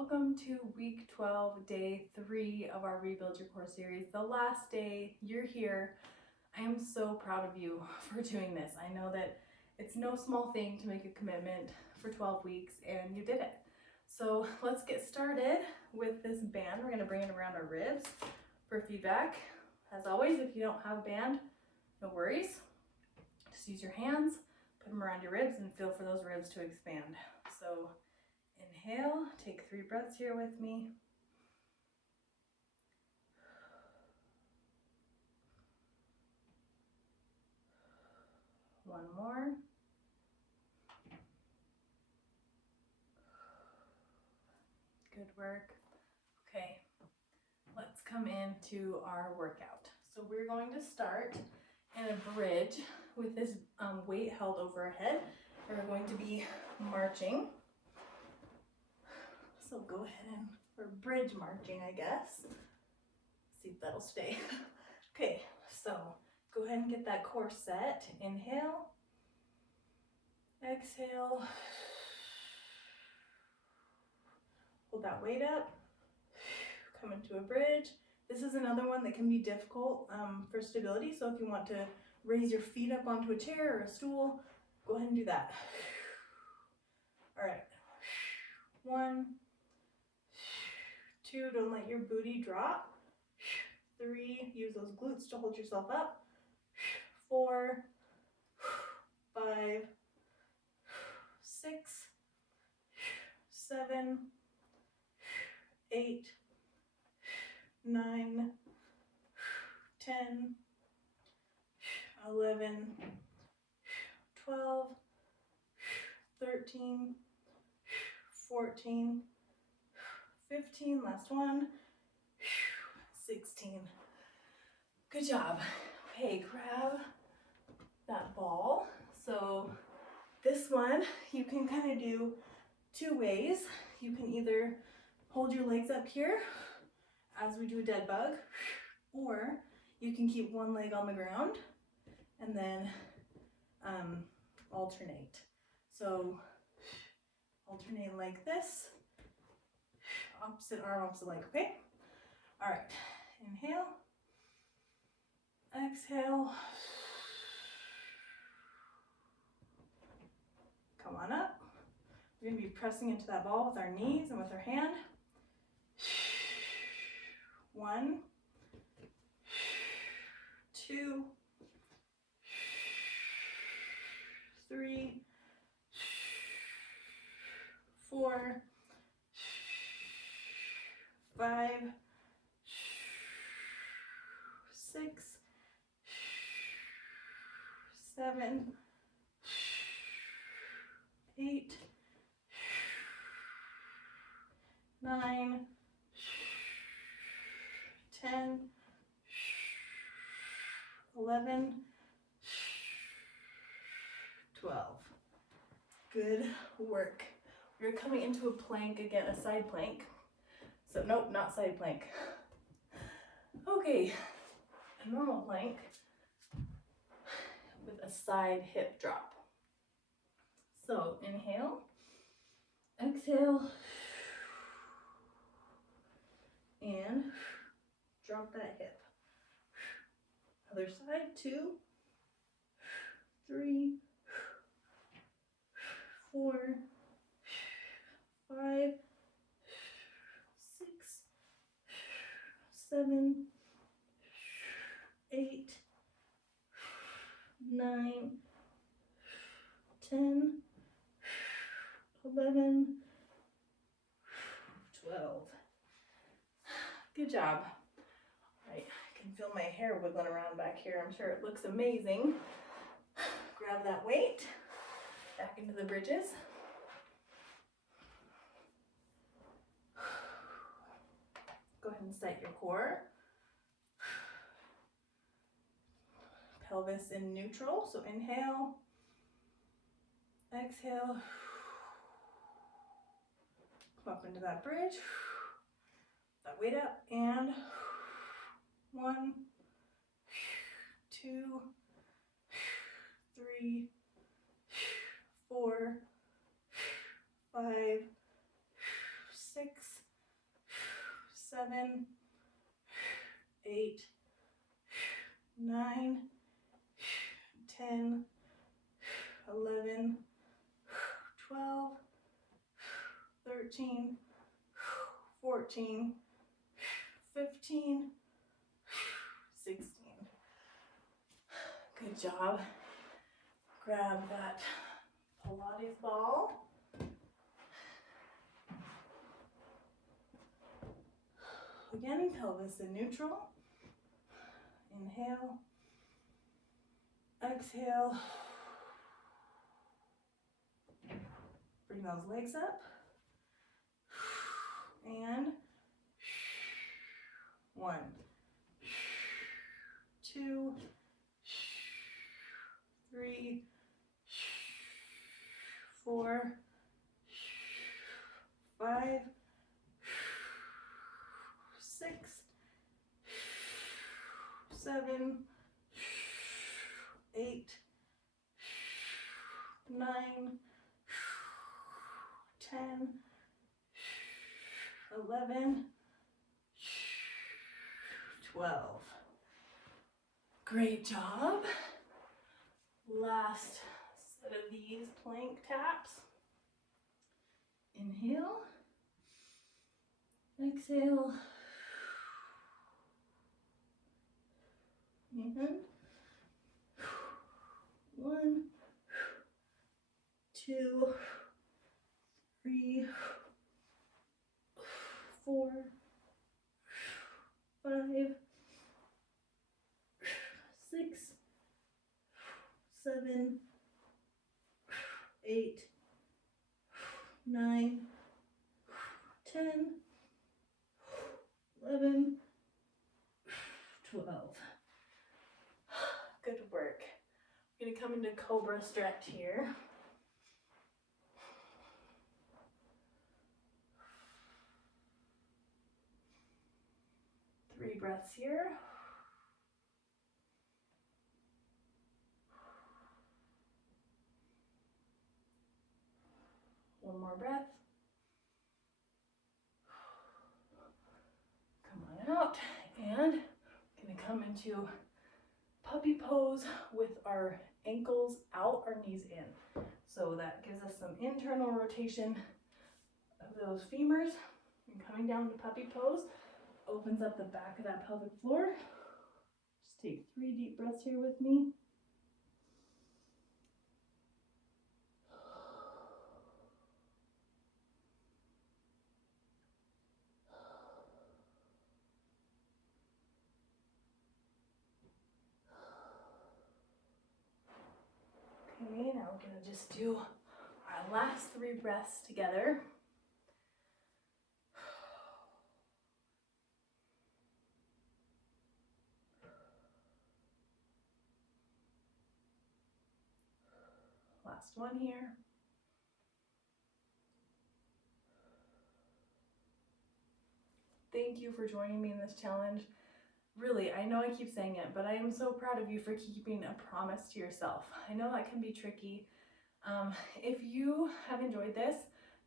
Welcome to week 12, day 3 of our Rebuild Your Core series. The last day, you're here. I am so proud of you for doing this. I know that it's no small thing to make a commitment for 12 weeks, and you did it. So let's get started with this band. We're gonna bring it around our ribs for feedback. As always, if you don't have a band, no worries. Just use your hands, put them around your ribs, and feel for those ribs to expand. So inhale, take 3 breaths here with me. One more. Good work. Okay, let's come into our workout. So we're going to start in a bridge with this weight held over our head. We're going to be marching. So go ahead and, or bridge marching, I guess. See if that'll stay. Okay, so go ahead and get that core set. Inhale, exhale. Hold that weight up. Come into a bridge. This is another one that can be difficult for stability. So if you want to raise your feet up onto a chair or a stool, go ahead and do that. All right. 1, 2, don't let your booty drop. 3, use those glutes to hold yourself up. 4, 5, 6, 7, 8, 9, 10, 11, 12, 13, 14, 15, last one, 16. Good job. Okay, grab that ball. So this one, you can kind of do 2 ways. You can either hold your legs up here as we do a dead bug, or you can keep one leg on the ground and then alternate. So alternate like this, opposite arm, opposite leg, okay? All right, inhale, exhale, come on up. We're gonna be pressing into that ball with our knees and with our hand. 1, 2, 3, 4, 5, 6, 7, 8, 9, 10, 11, 12. Good work. We're coming into a plank again, a side plank. So nope, not side plank. Okay, a normal plank with a side hip drop. So inhale, exhale, and drop that hip. Other side, 2, 3, 4, 5, 6, 7, 8, 9, 10, 11, 12. Good job. All right, I can feel my hair wiggling around back here. I'm sure it looks amazing. Grab that weight, back into the bridges. Go ahead and set your core. Pelvis in neutral, so inhale, exhale, come up into that bridge, that weight up, and 1, 2, 3, 4, 5, 6, 7, 8, 9, 10, 11, 12, 13, 14, 15, 16. Good job. Grab that Pilates ball. Again, pelvis in neutral. Inhale. Exhale. Bring those legs up. And 1, 2, 3, 4, 5, 6, 7, 8, 9, 10, 11, 12. Great job. Last set of these plank taps. Inhale. Exhale. And 1, 2, 3, 4, 5, 6, 7, 8, 9, 10, 11, 12. Good work. I'm going to come into cobra stretch here. Three breaths here. One more breath. Come on out, and gonna come into puppy pose with our ankles out, our knees in. So that gives us some internal rotation of those femurs. And coming down to puppy pose opens up the back of that pelvic floor. Just take 3 deep breaths here with me. Okay, now we're gonna just do our last 3 breaths together. Last one here. Thank you for joining me in this challenge. Really, I know I keep saying it, but I am so proud of you for keeping a promise to yourself. I know that can be tricky. If you have enjoyed this,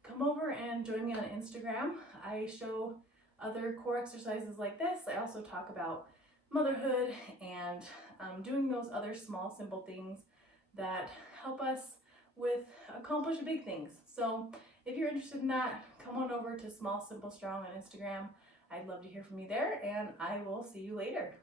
come over and join me on Instagram. I show other core exercises like this. I also talk about motherhood and doing those other small, simple things that help us with accomplish big things. So if you're interested in that, come on over to Small Simple Strong on Instagram. I'd love to hear from you there, and I will see you later.